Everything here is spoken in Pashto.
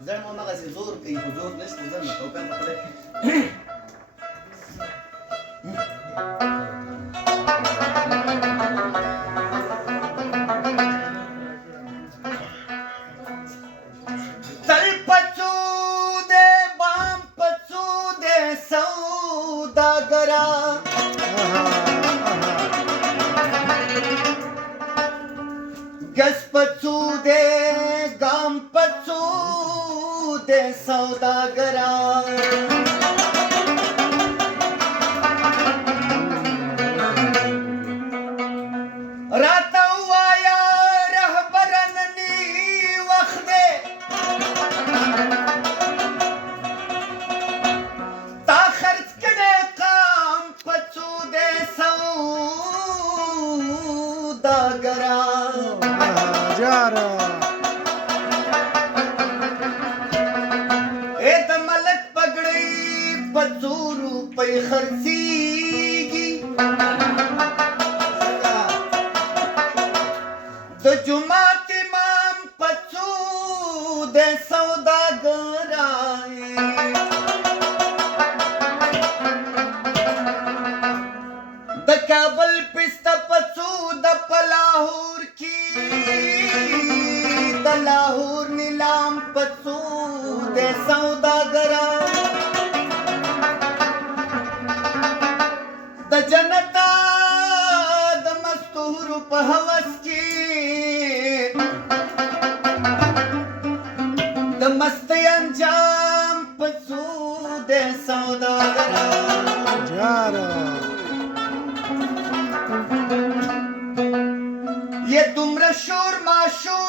زي ما مغازي زور كي حضور نشت زي ما توقع فقرة تل پچوده بام پچوده سوداگرا گس پچوده گام پچوده سوداگرا راتا وایا رهبرن نی وخت تا خرج کړه قام پچوده سوداگرا جارا اے د ملک پګړی پڅورو پي خرسيږي د جمعات امام پڅو د سوداګرای د کابل پستا پڅو د پلاهور کی د لاهور نیلام پڅو د سوداګرای د جنتا د مستور په هوس کې د مست انجام پڅو د سوداګرای جارا یہ دومره شور ماشور